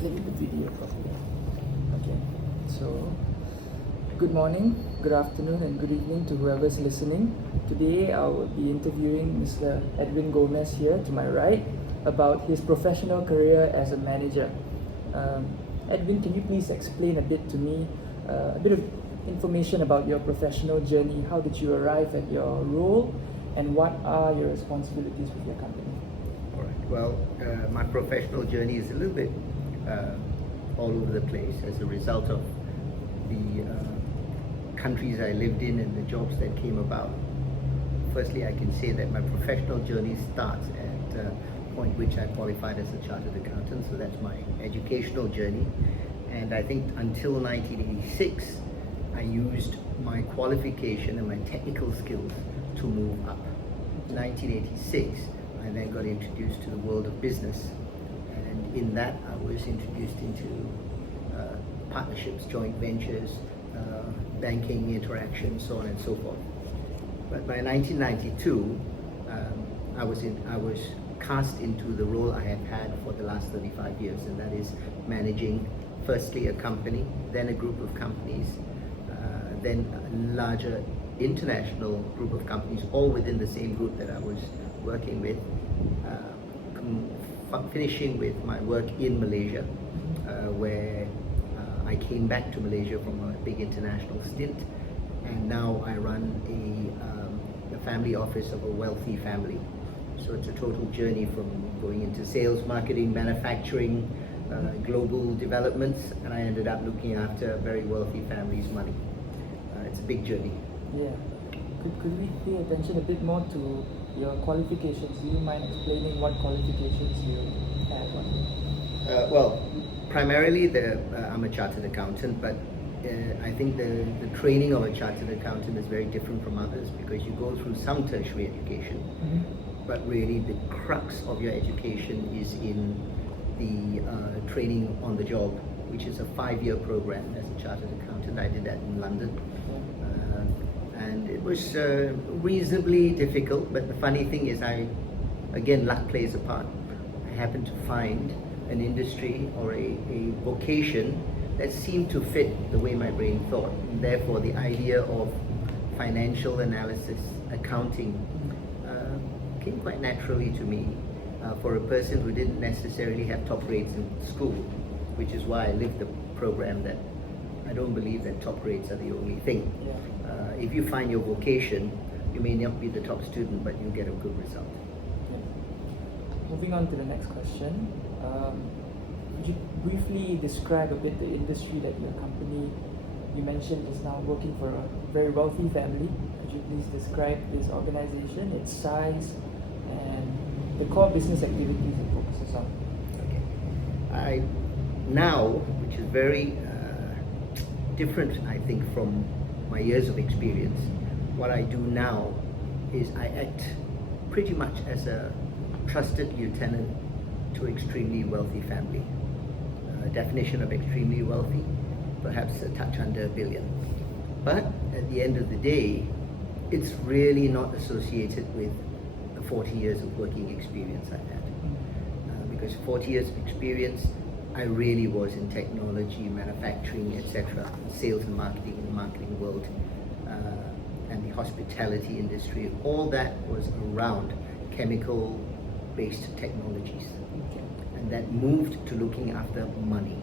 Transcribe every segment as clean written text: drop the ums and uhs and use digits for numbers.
play the video properly. Okay, so good morning, good afternoon, and good evening to whoever's listening. Today I will be interviewing Mr. Edwin Gomez here to my right about his professional career as a manager. Edwin, can you please explain a bit to me, a bit of information about your professional journey? How did you arrive at your role, and what are your responsibilities with your company? All right. Well, my professional journey is a little bit all over the place as a result of the countries I lived in and the jobs that came about. Firstly, I can say that my professional journey starts at a point which I qualified as a chartered accountant, so that's my educational journey. And I think until 1986, I used my qualification and my technical skills to move up. In 1986, I then got introduced to the world of business, and in that I was introduced into partnerships, joint ventures, banking interactions, so on and so forth. But by 1992, I was cast into the role I have had for the last 35 years, and that is managing firstly a company, then a group of companies, then a larger international group of companies, all within the same group that I was working with, finishing with my work in Malaysia, where I came back to Malaysia from a big international stint, and now I run a family office of a wealthy family. So it's a total journey from going into sales, marketing, manufacturing, global developments, and I ended up looking after a very wealthy family's money. It's a big journey. Yeah. Could we pay attention a bit more to your qualifications? Do you mind explaining what qualifications you have? Well, primarily I'm a chartered accountant, but I think the training of a chartered accountant is very different from others because you go through some tertiary education, but really the crux of your education is in the training on the job, which is a 5-year program as a chartered accountant. I did that in London. And it was reasonably difficult, but the funny thing is again, luck plays a part. I happened to find an industry or a vocation that seemed to fit the way my brain thought. And therefore, the idea of financial analysis, accounting, came quite naturally to me for a person who didn't necessarily have top grades in school, which is why I lived the program that I don't believe that top grades are the only thing. Yeah. If you find your vocation, you may not be the top student, but you'll get a good result. Yeah. Moving on to the next question. Could you briefly describe a bit the industry that your company, you mentioned, is now working for a very wealthy family? Could you please describe this organization, its size, and the core business activities it focuses on? Okay. Now, which is very different, I think, from my years of experience, what I do now is I act pretty much as a trusted lieutenant to extremely wealthy family. Definition of extremely wealthy, perhaps a touch under $1 billion. But at the end of the day, it's really not associated with the 40 years of working experience I've had. Because 40 years of experience, I really was in technology, manufacturing, etc., sales and marketing in the marketing world, and the hospitality industry. All that was around chemical-based technologies, and that moved to looking after money.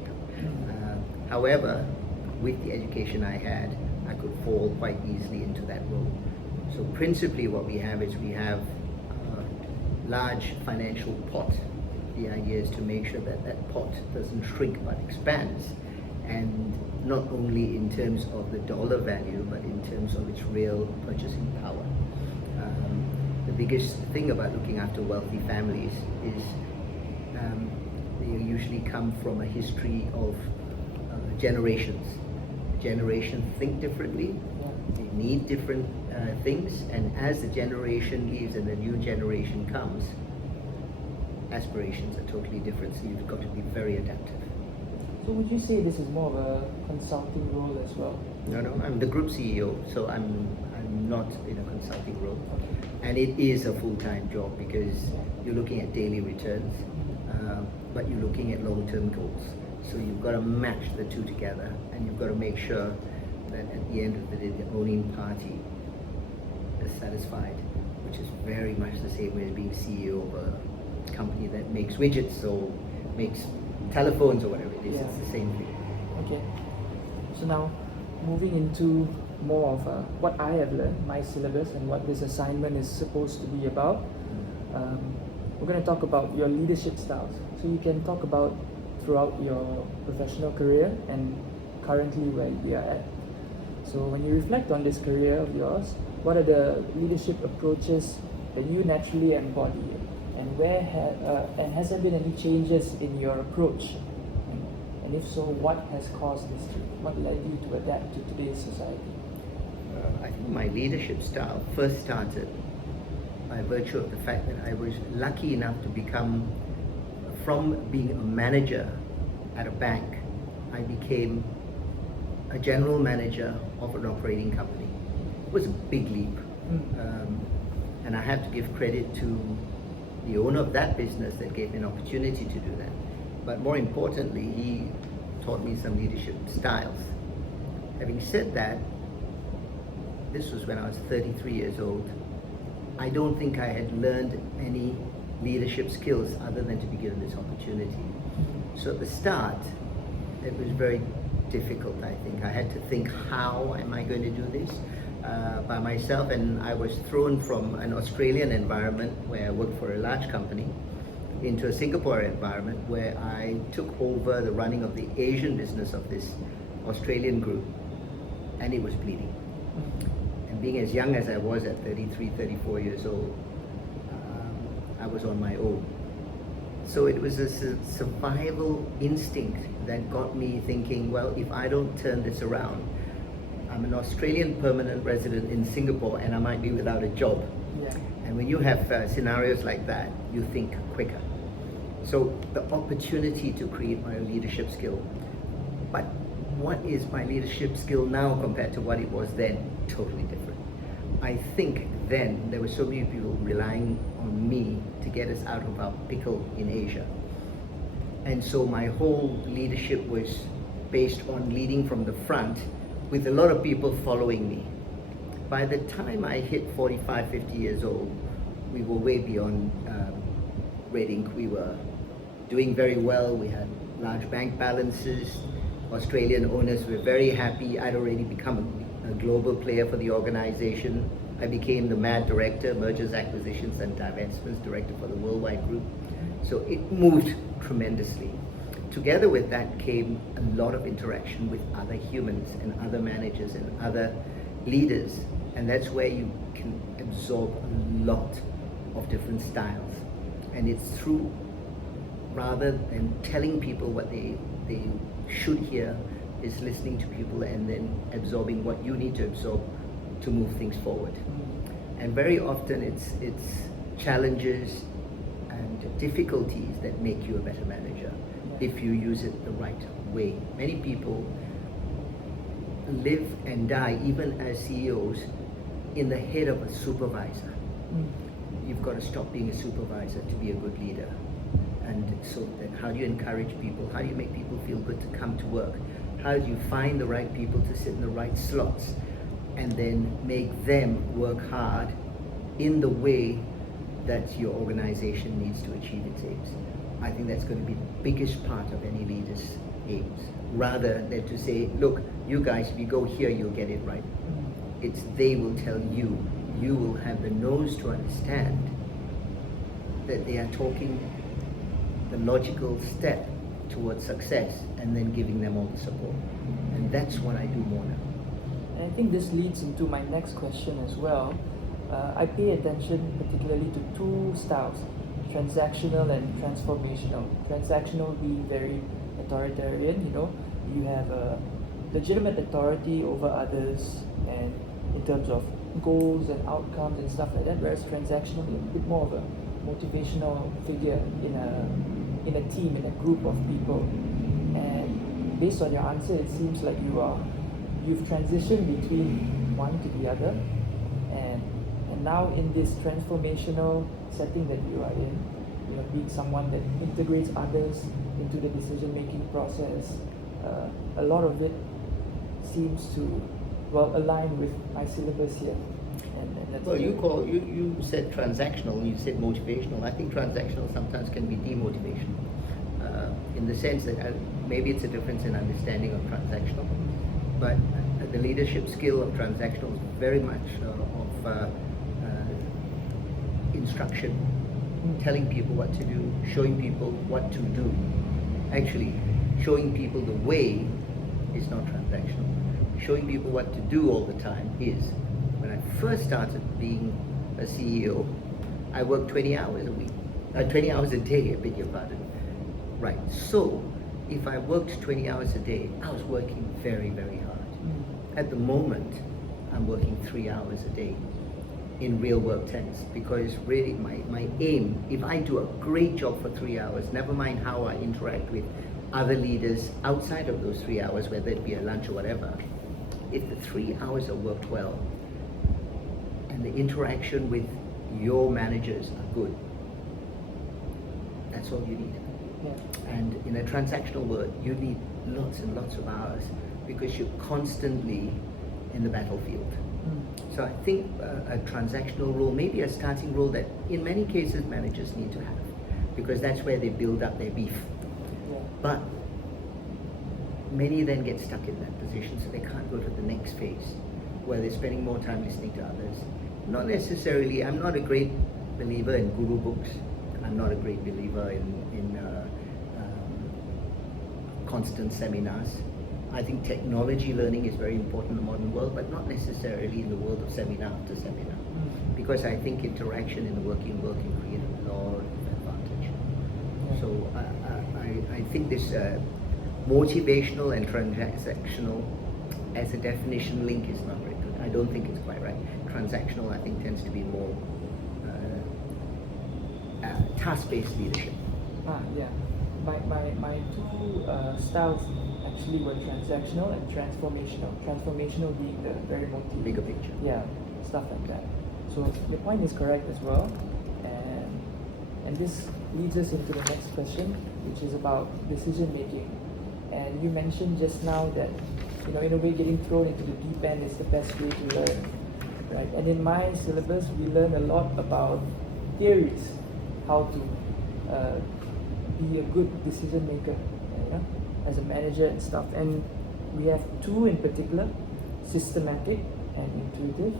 However, with the education I had, I could fall quite easily into that role. So principally what we have is we have a large financial pot. The idea is to make sure that that pot doesn't shrink but expands, and not only in terms of the dollar value, but in terms of its real purchasing power. The biggest thing about looking after wealthy families is they usually come from a history of generations. Generations think differently, they need different things, and as the generation leaves and the new generation comes, aspirations are totally different, so you've got to be very adaptive. So would you say this is more of a consulting role as well? No, I'm the group CEO, so I'm not in a consulting role. And it is a full-time job because you're looking at daily returns, but you're looking at long-term goals. So you've got to match the two together, and you've got to make sure that at the end of the day, the owning party is satisfied, which is very much the same way as being CEO of a company that makes widgets or makes telephones or whatever it is. Yeah. It's the same thing. Okay. So now, moving into more of what I have learned, my syllabus, and what this assignment is supposed to be about. We're going to talk about your leadership styles. So you can talk about throughout your professional career and currently where we are at. So when you reflect on this career of yours, what are the leadership approaches that you naturally embody, and and has there been any changes in your approach? And if so, what has caused this change? What led you to adapt to today's society? I think my leadership style first started by virtue of the fact that I was lucky enough to become, from being a manager at a bank, I became a general manager of an operating company. It was a big leap. And I have to give credit to the owner of that business that gave me an opportunity to do that. But more importantly, he taught me some leadership styles. Having said that, this was when I was 33 years old. I don't think I had learned any leadership skills other than to be given this opportunity. So at the start, it was very difficult, I think. I had to think, how am I going to do this by myself? And I was thrown from an Australian environment where I worked for a large company into a Singapore environment where I took over the running of the Asian business of this Australian group, and it was bleeding. And being as young as I was at 33, 34 years old, I was on my own. So it was a survival instinct that got me thinking, well, if I don't turn this around, I'm an Australian permanent resident in Singapore and I might be without a job. Yeah. And when you have scenarios like that, you think quicker. So the opportunity to create my leadership skill. But what is my leadership skill now compared to what it was then? Totally different. I think then there were so many people relying on me to get us out of our pickle in Asia. And so my whole leadership was based on leading from the front with a lot of people following me. By the time I hit 45, 50 years old, we were way beyond red ink. We were doing very well. We had large bank balances. Australian owners were very happy. I'd already become a global player for the organization. I became the MAD director, Mergers, Acquisitions and Divestments director for the worldwide group. So it moved tremendously. Together with that came a lot of interaction with other humans and other managers and other leaders. And that's where you can absorb a lot of different styles. And it's through, rather than telling people what they should hear, is listening to people and then absorbing what you need to absorb to move things forward. And very often it's challenges and difficulties that make you a better manager if you use it the right way. Many people live and die, even as CEOs, in the head of a supervisor. You've got to stop being a supervisor to be a good leader. And so then how do you encourage people? How do you make people feel good to come to work? How do you find the right people to sit in the right slots and then make them work hard in the way that your organization needs to achieve its aims? I think that's going to be the biggest part of any leader's aims, rather than to say, look, you guys, if you go here, you'll get it right. It's they will tell you, you will have the nose to understand that they are talking the logical step towards success and then giving them all the support. And that's what I do more now. And I think this leads into my next question as well. I pay attention particularly to two styles, transactional and transformational. Transactional being very authoritarian, you have a legitimate authority over others and in terms of goals and outcomes and stuff like that, whereas transactional is a bit more of a motivational figure in a team, in a group of people. And based on your answer, it seems like you've transitioned between one to the other, and now in this transformational setting that you are in, being someone that integrates others into the decision-making process. A lot of it seems to align with my syllabus here. And that's Well, you said transactional, you said motivational. I think transactional sometimes can be demotivational, in the sense that maybe it's a difference in understanding of transactional, but the leadership skill of transactional is very much of instruction, telling people what to do, showing people what to do. Actually, showing people the way is not transactional. Showing people what to do all the time is. When I first started being a CEO, I worked 20 hours a week, 20 hours a day, I beg your pardon. Right, so if I worked 20 hours a day, I was working very, very hard. At the moment, I'm working 3 hours a day in real work terms, because really my aim, if I do a great job for 3 hours, never mind how I interact with other leaders outside of those 3 hours, whether it be a lunch or whatever, if the 3 hours are worked well, and the interaction with your managers are good, that's all you need. Yeah. And in a transactional world, you need lots and lots of hours because you're constantly in the battlefield. So I think a transactional role, maybe a starting role that in many cases managers need to have, because that's where they build up their beef. Yeah. But many then get stuck in that position, so they can't go to the next phase where they're spending more time listening to others. Not necessarily, I'm not a great believer in guru books. I'm not a great believer in constant seminars. I think technology learning is very important in the modern world, but not necessarily in the world of seminar after seminar. Because I think interaction in the working world can create a lot of advantage. Yeah. So I think this motivational and transactional as a definition link is not very good. I don't think it's quite right. Transactional, I think, tends to be more task-based leadership. Yeah. My two styles actually were transactional and transformational. Transformational being the very motivated. Bigger picture. Yeah, stuff like that. So your point is correct as well. And this leads us into the next question, which is about decision making. And you mentioned just now that, in a way, getting thrown into the deep end is the best way to learn, right? And in my syllabus, we learn a lot about theories, how to be a good decision maker, as a manager and stuff. And we have two in particular: systematic and intuitive.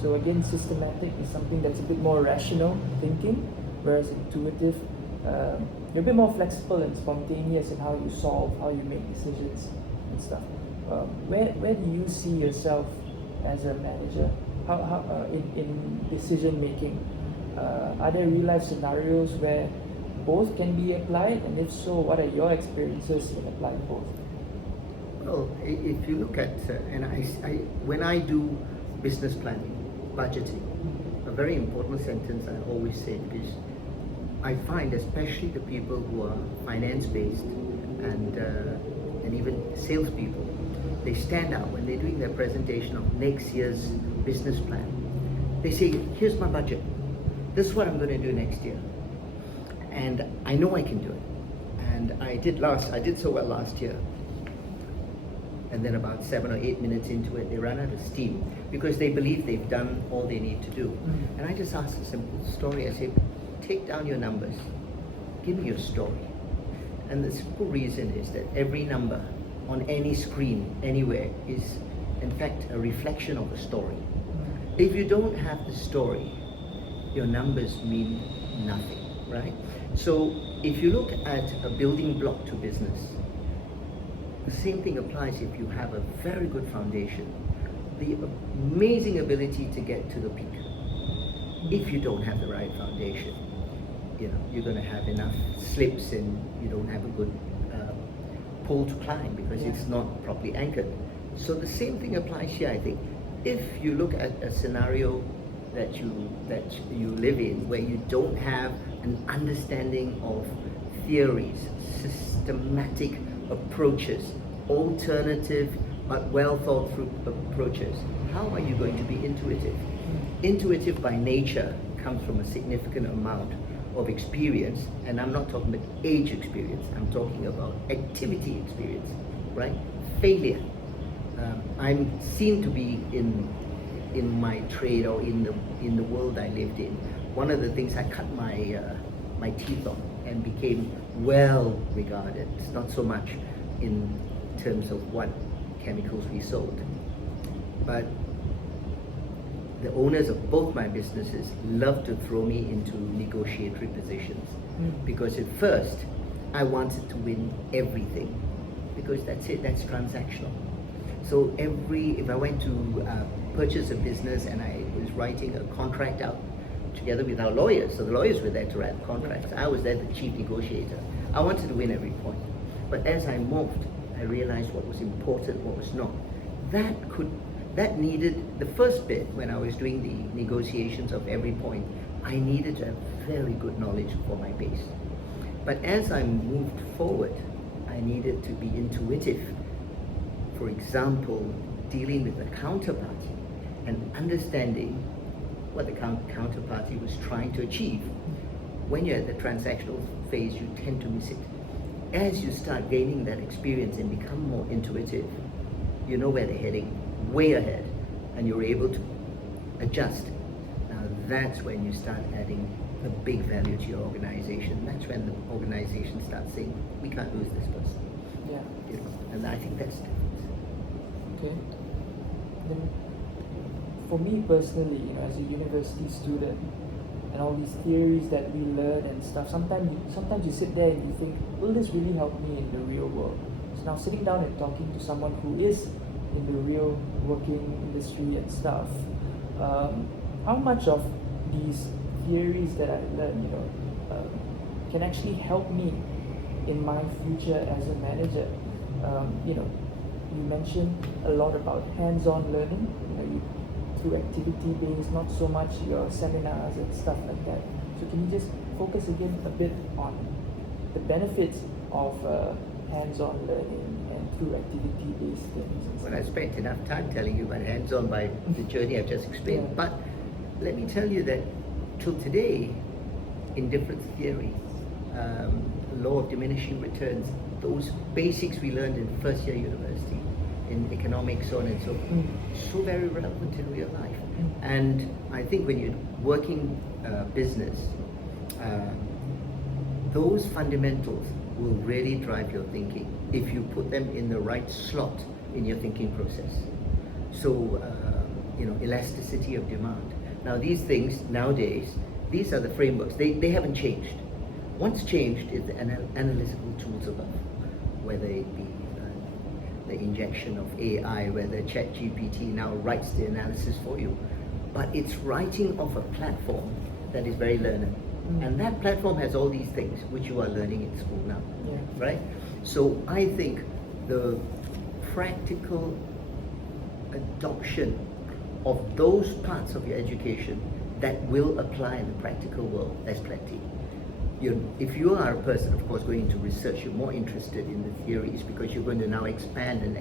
So again, systematic is something that's a bit more rational thinking, whereas intuitive, you're a bit more flexible and spontaneous in how you solve, how you make decisions and stuff. Where do you see yourself as a manager? How in decision making? Are there real life scenarios where both can be applied, and if so, what are your experiences in applying both? Well, if you look at, when I do business planning, budgeting, a very important sentence I always say, because I find especially the people who are finance-based and even salespeople, they stand out when they're doing their presentation of next year's business plan. They say, here's my budget. This is what I'm going to do next year. And I know I can do it. And I did so well last year. And then about 7 or 8 minutes into it, they run out of steam because they believe they've done all they need to do. And I just ask a simple story. I say, take down your numbers. Give me your story. And the simple reason is that every number on any screen, anywhere, is in fact a reflection of a story. If you don't have the story, your numbers mean nothing, right? So if you look at a building block to business, the same thing applies if you have a very good foundation, the amazing ability to get to the peak. If you don't have the right foundation, you're going to have enough slips and you don't have a good pole to climb because it's not properly anchored. So the same thing applies here, I think. If you look at a scenario that you live in where you don't have an understanding of theories, systematic approaches, alternative but well thought through approaches, how are you going to be intuitive? Intuitive by nature comes from a significant amount of experience, and I'm not talking about age experience, I'm talking about activity experience, right? Failure. I'm seen to be in my trade or in the world I lived in. One of the things I cut my teeth on and became well regarded. It's not so much in terms of what chemicals we sold, but the owners of both my businesses loved to throw me into negotiatory positions because at first I wanted to win everything because that's it, that's transactional. So if I went to purchase a business and I was writing a contract out together with our lawyers, so the lawyers were there to write the contracts, I was there the chief negotiator. I wanted to win every point. But as I morphed, I realized what was important, what was not. That needed, the first bit when I was doing the negotiations of every point, I needed to have very good knowledge for my base. But as I moved forward, I needed to be intuitive. For example, dealing with the counterparty and understanding what the counterparty was trying to achieve. When you're at the transactional phase, you tend to miss it. As you start gaining that experience and become more intuitive, you know where they're heading, way ahead, and you're able to adjust. Now that's when you start adding a big value to your organization. That's when the organization starts saying, we can't lose this person. Yeah. You know, and I think that's different. Okay. Then, for me personally, as a university student, and all these theories that we learn and stuff, sometimes you sit there and you think, will this really help me in the real world? So now sitting down and talking to someone who is in the real working industry and stuff, how much of these theories that I learned, can actually help me in my future as a manager? You mentioned a lot about hands-on learning, through activity-based, not so much your seminars and stuff like that. So can you just focus again a bit on the benefits of hands-on learning and through activity-based things? Well, I spent enough time telling you about hands-on by the journey I've just explained. Yeah. But let me tell you that till today, indifference theory, law of diminishing returns, those basics we learned in first year university, in economics, so on and so forth, so very relevant in real life. And I think when you're working business, those fundamentals will really drive your thinking if you put them in the right slot in your thinking process. So, elasticity of demand. Now these things nowadays, these are the frameworks, they haven't changed. What's changed is the analytical tools above, whether it be the injection of AI, whether ChatGPT now writes the analysis for you. But it's writing off a platform that is very learned. And that platform has all these things which you are learning in school now, right? So I think the practical adoption of those parts of your education that will apply in the practical world, there's plenty. If you are a person, of course, going into research, you're more interested in the theories because you're going to now expand and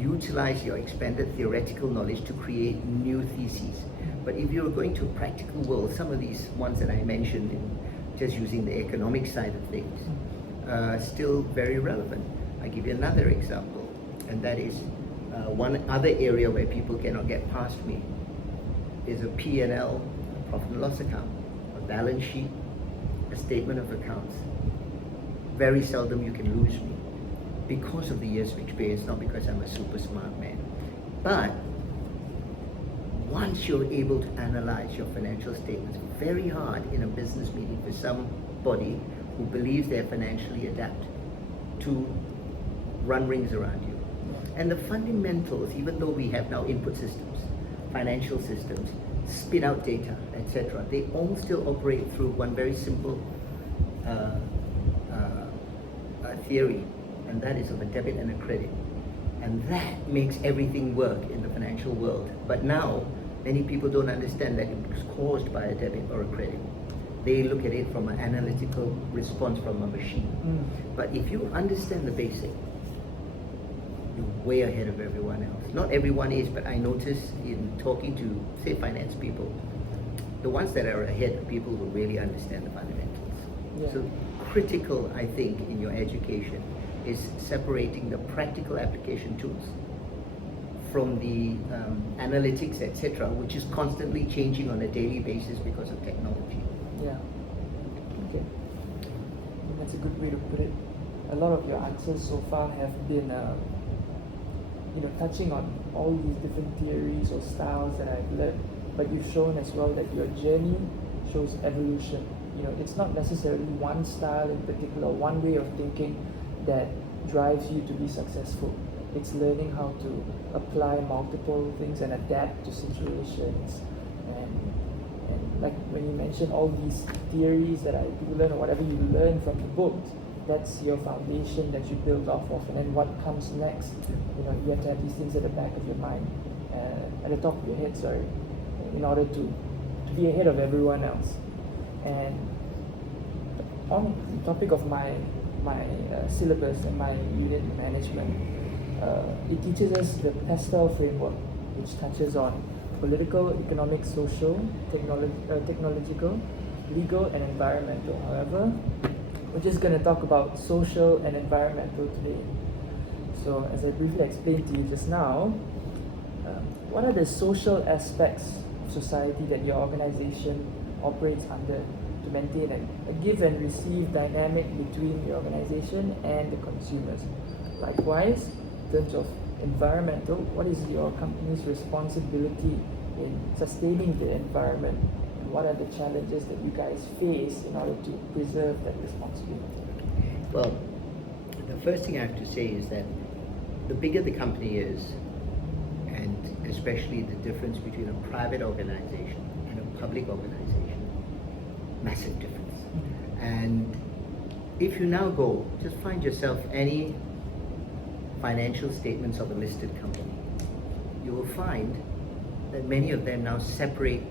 utilize your expanded theoretical knowledge to create new theses. But if you're going to a practical world, some of these ones that I mentioned, just using the economic side of things, still very relevant. I give you another example, and that is one other area where people cannot get past me is a P&L, a profit and loss account, a balance sheet, a statement of accounts. Very seldom you can lose me because of the years of experience, not because I'm a super smart man. But once you're able to analyze your financial statements, very hard in a business meeting for somebody who believes they're financially adept to run rings around you. And the fundamentals, even though we have now input systems, financial systems, spit out data, etc., they all still operate through one very simple theory, and that is of a debit and a credit. And that makes everything work in the financial world. But now, many people don't understand that it's caused by a debit or a credit. They look at it from an analytical response from a machine. But if you understand the basic, you're way ahead of everyone else. Not everyone is, but I notice in talking to, say, finance people, the ones that are ahead are people who really understand the fundamentals. Yeah. So critical, I think, in your education is separating the practical application tools from the analytics, etc., which is constantly changing on a daily basis because of technology. Yeah. Okay. I think that's a good way to put it. A lot of your answers so far have been, touching on all these different theories or styles that I've learned, but you've shown as well that your journey shows evolution. It's not necessarily one style in particular, one way of thinking that drives you to be successful. It's learning how to apply multiple things and adapt to situations. And like when you mention all these theories that I do learn or whatever you learn from the books, that's your foundation that you build off of. And then what comes next, you have to have these things at the back of your mind, at the top of your head, sorry, in order to be ahead of everyone else. And on the topic of my syllabus and my unit in management, it teaches us the PESTEL framework, which touches on political, economic, social, technological, legal, and environmental. However, we're just going to talk about social and environmental today. So, as I briefly explained to you just now, what are the social aspects of society that your organization operates under to maintain a give and receive dynamic between the organization and the consumers? Likewise, in terms of environmental, what is your company's responsibility in sustaining the environment? And what are the challenges that you guys face in order to preserve that responsibility? Well, the first thing I have to say is that the bigger the company is, and especially the difference between a private organization and a public organization, massive difference. And if you now go, just find yourself any financial statements of a listed company, you will find that many of them now separate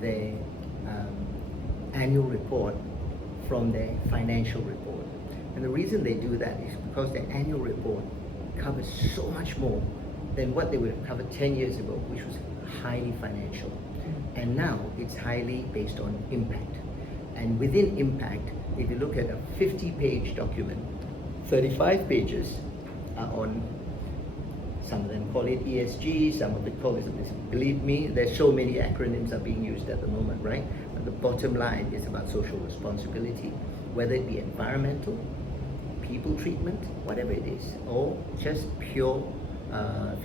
their annual report from their financial report. And the reason they do that is because their annual report covers so much more than what they would have covered 10 years ago, which was highly financial. And now it's highly based on impact. And within impact, if you look at a 50-page document, 35 pages are on, some of them call it ESG, some of them call it this. Believe me, there's so many acronyms are being used at the moment, right? But the bottom line is about social responsibility, whether it be environmental, people treatment, whatever it is, or just pure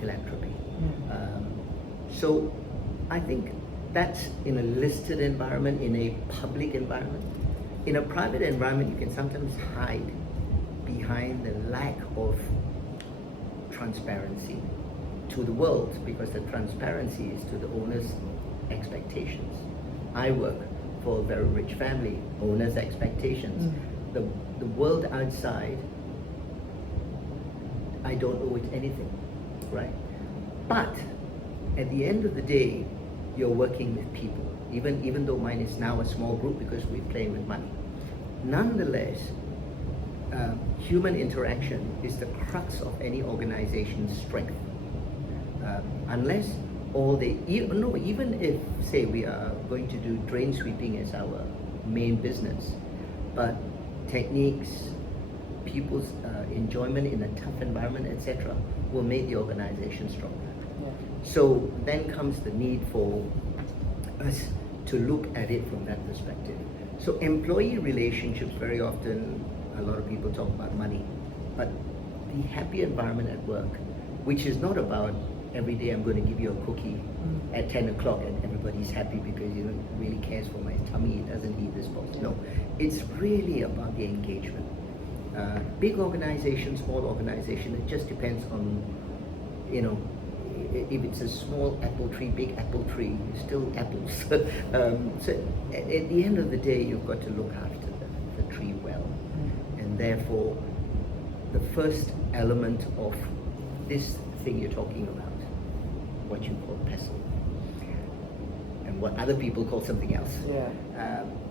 philanthropy. So I think that's in a listed environment, in a public environment. In a private environment, you can sometimes hide behind the lack of transparency to the world, because the transparency is to the owner's expectations. I work for a very rich family, owner's expectations. The world outside, I don't owe it anything, right? But at the end of the day, you're working with people, even though mine is now a small group because we're playing with money. Nonetheless, human interaction is the crux of any organization's strength. Unless even if, say, we are going to do drain sweeping as our main business, but techniques, people's enjoyment in a tough environment, etc., will make the organization stronger. Yeah. So then comes the need for us to look at it from that perspective. So employee relationships, very often a lot of people talk about money, but the happy environment at work, which is not about every day I'm going to give you a cookie at 10 o'clock and everybody's happy because really cares for my tummy, it doesn't need this box. No, it's really about the engagement. Big organization, small organization, it just depends on, if it's a small apple tree, big apple tree, it's still apples. So at the end of the day, you've got to look after the tree well. And therefore, the first element of this thing you're talking about, what you call pestle, and what other people call something else,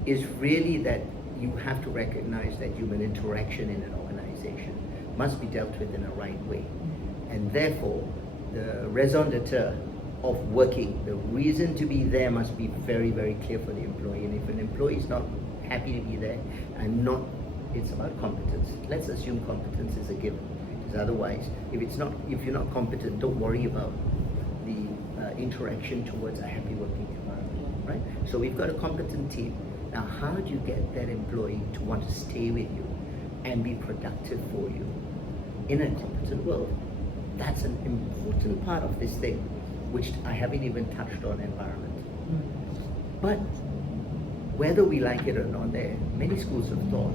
is really that you have to recognize that human interaction in an organization must be dealt with in a right way. And therefore, the raison d'etre of working. The reason to be there must be very, very clear for the employee. And if an employee is not happy to be there and not, it's about competence. Let's assume competence is a given. Because otherwise, if you're not competent, don't worry about the interaction towards a happy working environment, right? So we've got a competent team. Now, how do you get that employee to want to stay with you and be productive for you in a competent world? That's an important part of this thing, which I haven't even touched on environment. But whether we like it or not, there are many schools of thought.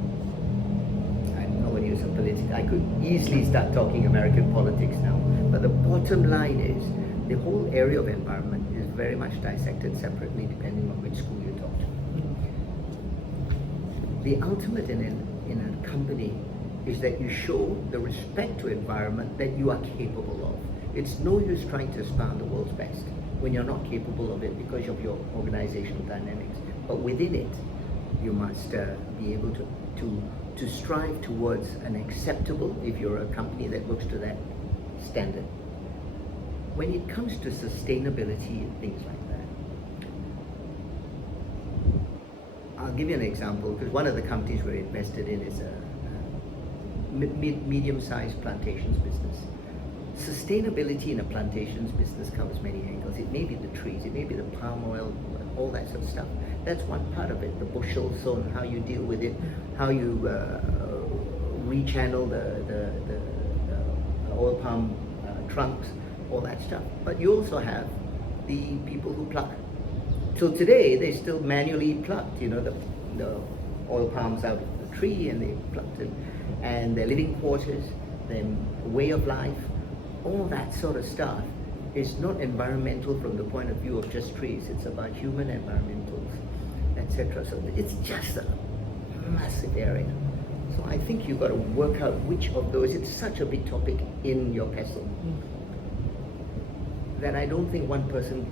I'm not going to use some politics. I could easily start talking American politics now. But the bottom line is, the whole area of environment is very much dissected separately depending on which school you talk to. The ultimate in a company is that you show the respect to environment that you are capable of. It's no use trying to aspire the world's best when you're not capable of it because of your organizational dynamics. But within it, you must be able to strive towards an acceptable, if you're a company that works to that standard. When it comes to sustainability and things like that, I'll give you an example, because one of the companies we're invested in is a medium-sized plantations business. Sustainability in a plantations business covers many angles. It may be the trees, it may be the palm oil, all that sort of stuff. That's one part of it. The bushels, so how you deal with it, how you rechannel the oil palm trunks, all that stuff. But you also have the people who pluck. So today they still manually plucked, the oil palms out of the tree, and they plucked it, and their living quarters, their way of life, all that sort of stuff is not environmental from the point of view of just trees. It's about human environmentals, etc. So it's just a massive area. So I think you've got to work out which of those. It's such a big topic in your pestle that I don't think one person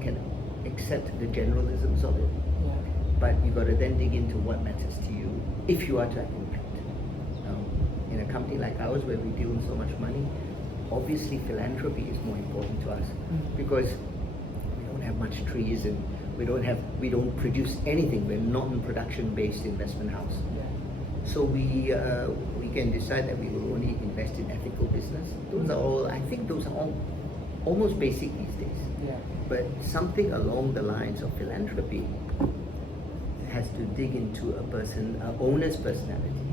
can accept the generalisms of it. Yeah. But you've got to then dig into what matters to you if you are to have impact. In a company like ours where we deal in so much money, obviously philanthropy is more important to us because we don't have much trees and we don't produce anything. We're not a production-based investment house. Yeah. So we can decide that we will only invest in ethical business. I think those are all almost basic these days. Yeah. But something along the lines of philanthropy has to dig into an owner's personality,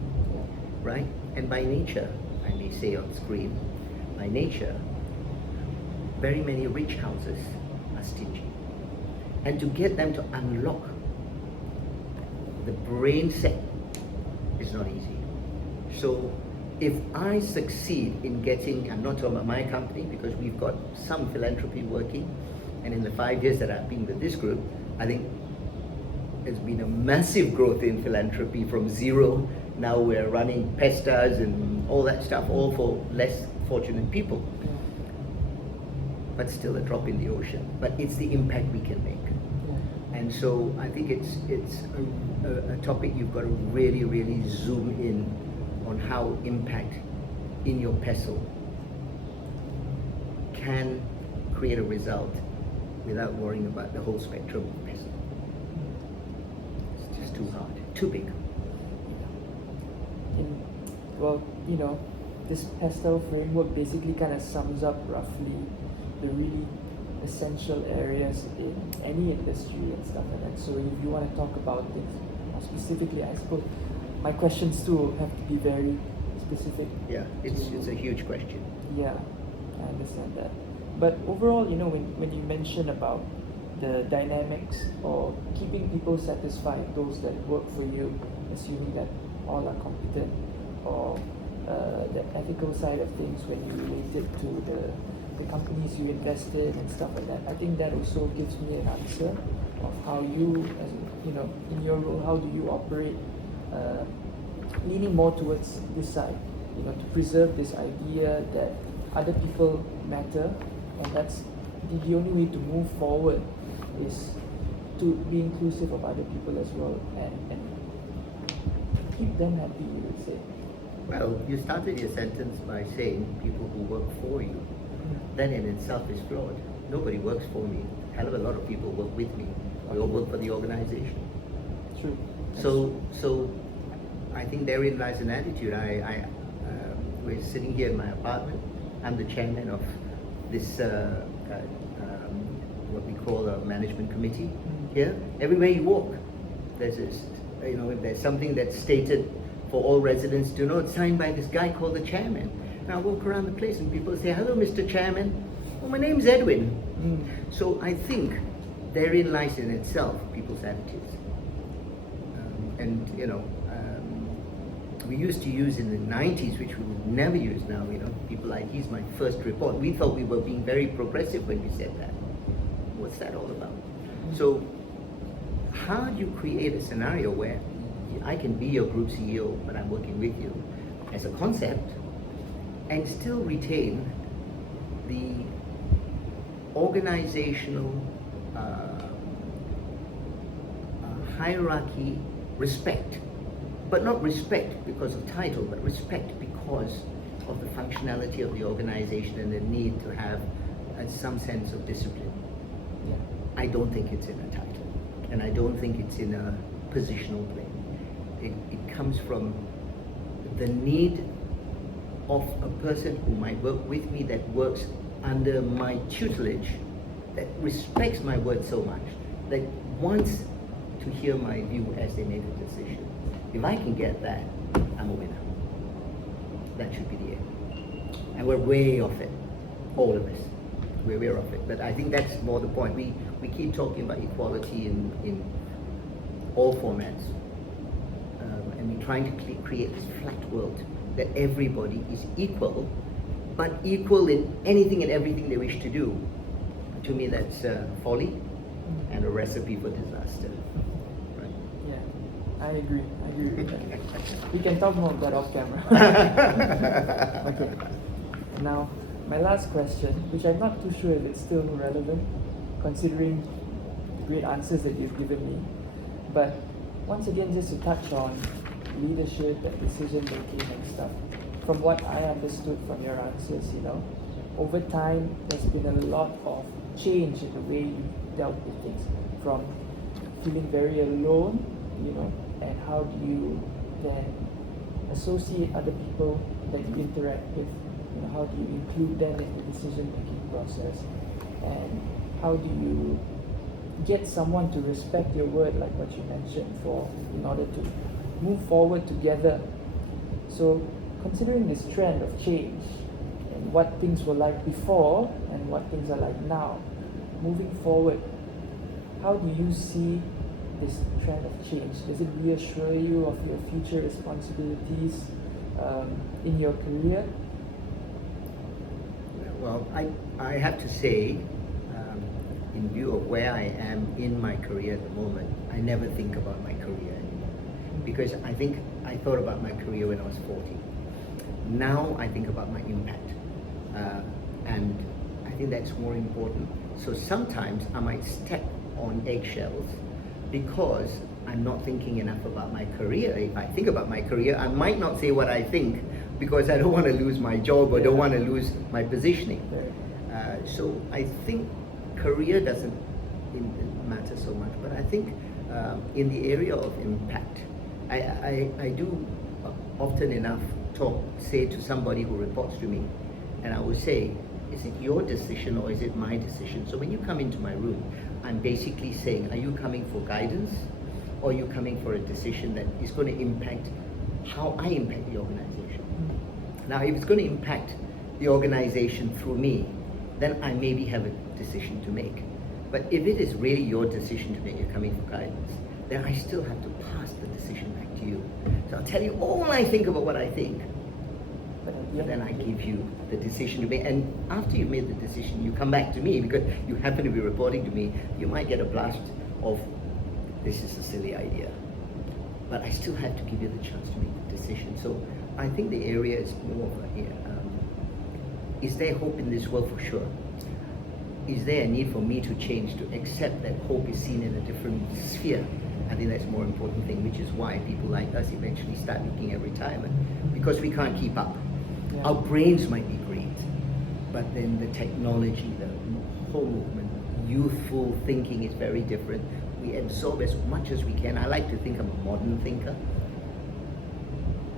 right? And by nature, I may say on screen, by nature, very many rich houses are stingy. And to get them to unlock the brain set is not easy. So if I succeed in getting, I'm not talking about my company because we've got some philanthropy working, and in the 5 years that I've been with this group, I think there's been a massive growth in philanthropy from zero. Now we're running pestas and all that stuff, all for less fortunate people. But still a drop in the ocean. But it's the impact we can make. And so I think it's a topic you've got to really, really zoom in on how impact in your pestle can create a result without worrying about the whole spectrum of pestle. It's just too hard, too big. This pestle framework basically kind of sums up roughly the really essential areas in any industry and stuff like that. So if you want to talk about this more specifically, I suppose my questions too have to be very specific. Yeah, it's a huge question. Yeah, I understand that. But overall, when you mention about the dynamics or keeping people satisfied, those that work for you, assuming that all are competent, or the ethical side of things when you relate it to the companies you invested and stuff like that, I think that also gives me an answer of how you, as in your role, how do you operate, leaning more towards this side, to preserve this idea that other people matter, and that's the only way to move forward is to be inclusive of other people as well and keep them happy, you would say. Well, you started your sentence by saying people who work for you. That in itself is flawed. nobody works for me. Hell of a lot of people work with me. We all work for the organization. True. So I think therein lies an attitude. We're sitting here in my apartment. I'm the chairman of this what we call a management committee here. Everywhere you walk, there's this, if there's something that's stated for all residents to know, it's signed by this guy called the chairman. And I walk around the place and people say, "Hello, Mr. Chairman." "Oh, my name's Edwin." So I think therein lies in itself people's attitudes. We used to use in the 90s, which we would never use now, people like, "He's my first report." We thought we were being very progressive when we said that. What's that all about? So how do you create a scenario where I can be your group CEO, but I'm working with you as a concept, and still retain the organizational hierarchy, respect, but not respect because of title, but respect because of the functionality of the organization and the need to have some sense of discipline. Yeah. I don't think it's in a title, and I don't think it's in a positional plane. It comes from the need of a person who might work with me, that works under my tutelage, that respects my word so much, that wants to hear my view as they make a decision. If I can get that, I'm a winner. That should be the aim. And we're way off it, all of us. We're way off it. But I think that's more the point. We keep talking about equality in all formats. And we're trying to create this flat world that everybody is equal, but equal in anything and everything they wish to do. To me, that's folly and a recipe for disaster. Right? Yeah, I agree with that. We can talk more of that off camera. Okay. Now, my last question, which I'm not too sure if it's still relevant, considering the great answers that you've given me. But once again, just to touch on leadership and decision making and stuff. From what I understood from your answers, over time there's been a lot of change in the way you dealt with things. From feeling very alone, and how do you then associate other people that you interact with? How do you include them in the decision making process? And how do you get someone to respect your word, like what you mentioned, in order to move forward together? So considering this trend of change and what things were like before and what things are like now, moving forward, how do you see this trend of change? Does it reassure you of your future responsibilities in your career? Well, I have to say, in view of where I am in my career at the moment, I never think about my career anymore. Because I think I thought about my career when I was 40. Now I think about my impact. And I think that's more important. So sometimes I might step on eggshells because I'm not thinking enough about my career. If I think about my career, I might not say what I think because I don't want to lose my job or don't want to lose my positioning. So I think career doesn't matter so much, but I think in the area of impact, I do often enough say to somebody who reports to me, and I will say, is it your decision or is it my decision? So when you come into my room, I'm basically saying, are you coming for guidance or are you coming for a decision that is going to impact how I impact the organization? Now, if it's going to impact the organization through me, then I maybe have a decision to make. But if it is really your decision to make, you're coming for guidance, then I still have to pass the decision back to you. So I'll tell you all I think about what I think, but then I give you the decision to make. And after you've made the decision, you come back to me because you happen to be reporting to me. You might get a blast of, this is a silly idea. But I still have to give you the chance to make the decision. So I think the area is more of is there hope in this world? For sure. Is there a need for me to change, to accept that hope is seen in a different sphere? I think that's a more important thing, which is why people like us eventually start looking at retirement, because we can't keep up. Yeah. Our brains might be great, but then the technology, the whole movement. Youthful thinking is very different. We absorb as much as we can. I like to think I'm a modern thinker,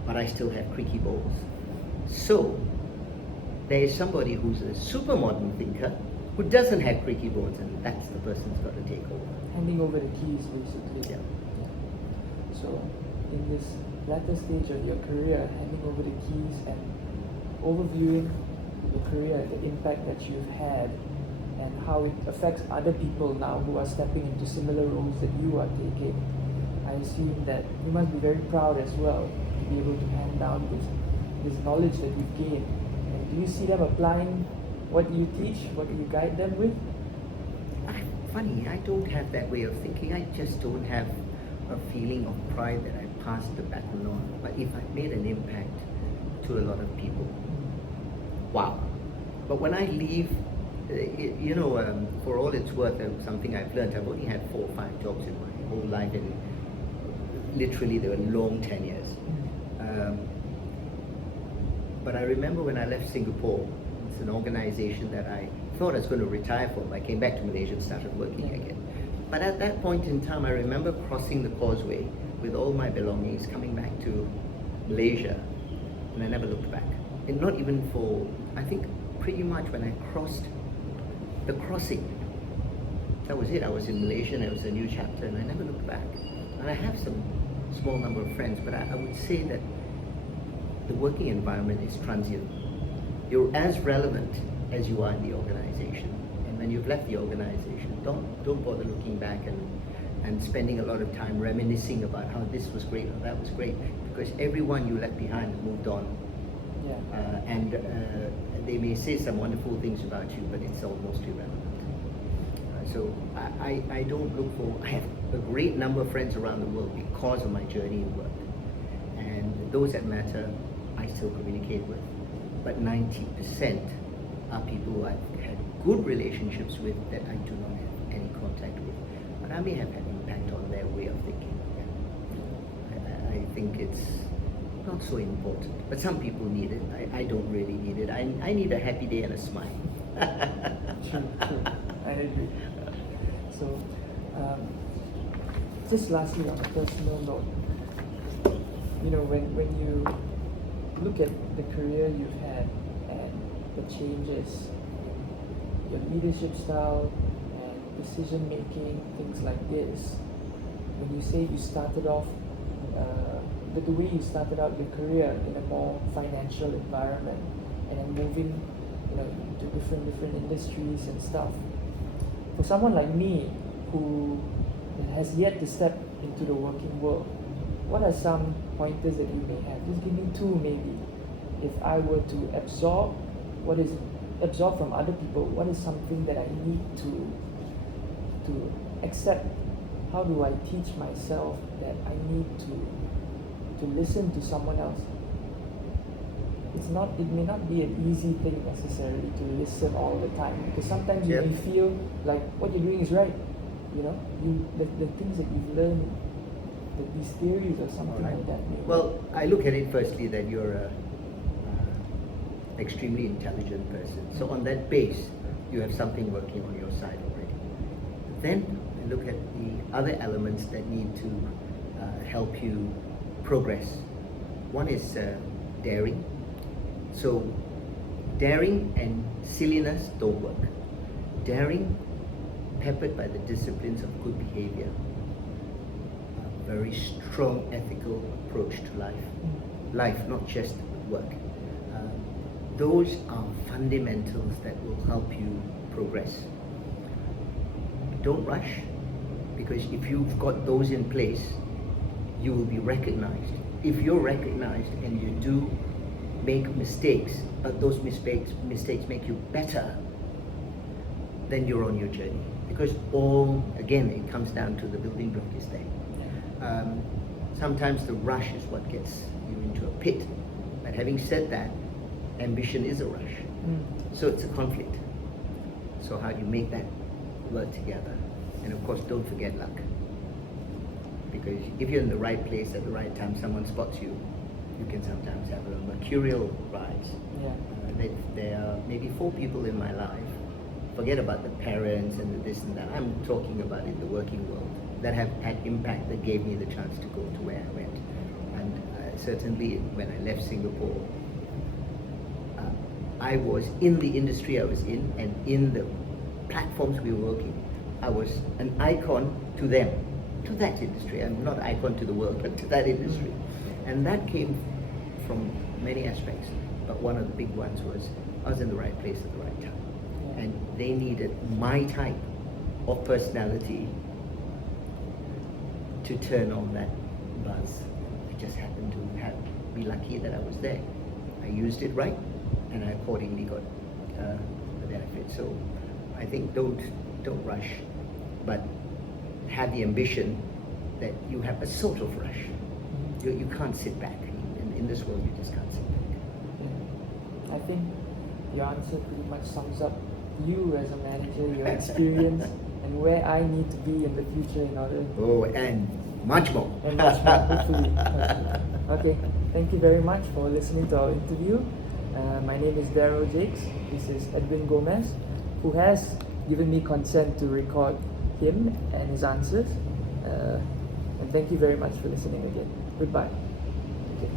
but I still have creaky balls. So there is somebody who's a super modern thinker who doesn't have creaky bones, and that's the person who's got to take over. Handing over the keys, basically. Yeah. So, in this latter stage of your career, handing over the keys and overviewing your career, the impact that you've had, and how it affects other people now who are stepping into similar roles that you are taking, I assume that you must be very proud as well to be able to hand down this knowledge that you've gained. And do you see them applying what you teach, what you guide them with? Funny, I don't have that way of thinking. I just don't have a feeling of pride that I passed the baton on. But if I've made an impact to a lot of people, wow. But when I leave, for all it's worth, something I've learned, I've only had 4 or 5 jobs in my whole life, and literally they were long tenures. But I remember when I left Singapore, it's an organization that I thought I was going to retire from. I came back to Malaysia and started working again. But at that point in time, I remember crossing the causeway with all my belongings, coming back to Malaysia, and I never looked back. And not even for, I think pretty much when I crossed the crossing, that was it. I was in Malaysia and it was a new chapter, and I never looked back. And I have some small number of friends, but I would say that the working environment is transient. You're as relevant as you are in the organization, and when you've left the organization, don't bother looking back and spending a lot of time reminiscing about how this was great or that was great, because everyone you left behind moved on. And they may say some wonderful things about you, but it's almost irrelevant. So I don't look for, I have a great number of friends around the world because of my journey in work, and those that matter I still communicate with, but 90% are people who I've had good relationships with that I do not have any contact with, but I may have had impact on their way of thinking. I think it's not so important, but some people need it. I don't really need it. I need a happy day and a smile. True. I agree. So, just lastly, on a personal note, when you look at the career you've had and the changes, your leadership style and decision making, things like this, when you say you started off, the way you started out your career in a more financial environment, and then moving, to different industries and stuff. For someone like me who has yet to step into the working world, what are some pointers that you may have? Just give me 2 maybe. If I were to absorb from other people, what is something that I need to accept? How do I teach myself that I need to listen to someone else? It may not be an easy thing necessarily to listen all the time, because sometimes you may feel like what you're doing is right. The things that you've learned, these theories or something like that. Well, I look at it firstly that you're a extremely intelligent person. So on that base, you have something working on your side already. Then I look at the other elements that need to help you progress. One is daring. So daring and silliness don't work. Daring peppered by the disciplines of good behavior, a very strong ethical approach to life, not just work. Those are fundamentals that will help you progress. Don't rush, because if you've got those in place, you will be recognized. If you're recognized and you do make mistakes, but those mistakes make you better, then you're on your journey. Because again, it comes down to the building block is there. Sometimes the rush is what gets you into a pit. But having said that, ambition is a rush. So it's a conflict. So how do you make that work together? And of course, don't forget luck. Because if you're in the right place at the right time, someone spots you, you can sometimes have a mercurial rise. There are maybe 4 people in my life, forget about the parents and the this and that. I'm talking about in the working world that have had impact that gave me the chance to go to where I went. And certainly when I left Singapore, I was in the industry I was in, and in the platforms we were working, I was an icon to them, to that industry. I'm not an icon to the world, but to that industry. And that came from many aspects. But one of the big ones was I was in the right place at the right time. And they needed my type of personality to turn on that buzz. I just happened to be lucky that I was there. I used it right, and I accordingly got the benefit. So I think don't rush, but have the ambition that you have a sort of rush. You can't sit back. In this world, you just can't sit back. I think your answer pretty much sums up you as a manager, your experience, and where I need to be in the future in order. Oh, and much more. And much more, hopefully. Okay, thank you very much for listening to our interview. My name is Daryl Jakes. This is Edwin Gomez, who has given me consent to record him and his answers. And thank you very much for listening again. Goodbye. Okay.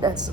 That's